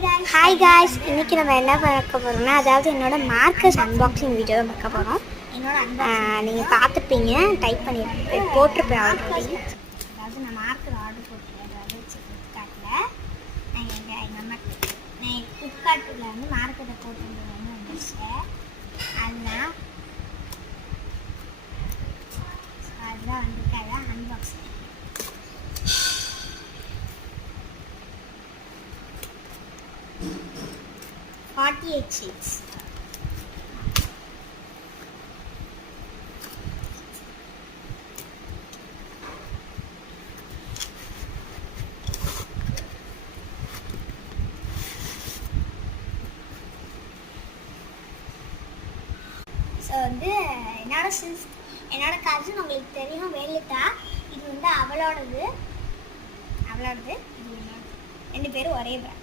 Hi guys, இன்றைக்கி நம்ம என்ன பார்க்க போகிறோம்னா, அதாவது என்னோட மார்க்கர்ஸ் அன்பாக்சிங் வீடியோ தான் பார்க்க போகிறோம். நீங்கள் பார்த்துப்பீங்க, டைப் பண்ணி போட்டிருப்பேன் ஆல்ரெடி. அதாவது நான் மார்க்கர் ஆர்டர் போட்டிருக்கேன். அதாவது ஃப்ளிப்கார்ட்டில் நான் ஃப்ளிப்கார்ட்டில் வந்து மார்க்கரை போட்டிருந்தது வந்து வந்துச்சு. அதுதான் வந்துட்டு அதான் அன்பாக்சிங். 48 sheets. ஸோ வந்து என்னோட கசின் உங்களுக்கு தெரியும், வேலிதா. இது வந்து அவளோடது. இது ரெண்டு பேரும் ஒரே பிராண்ட்.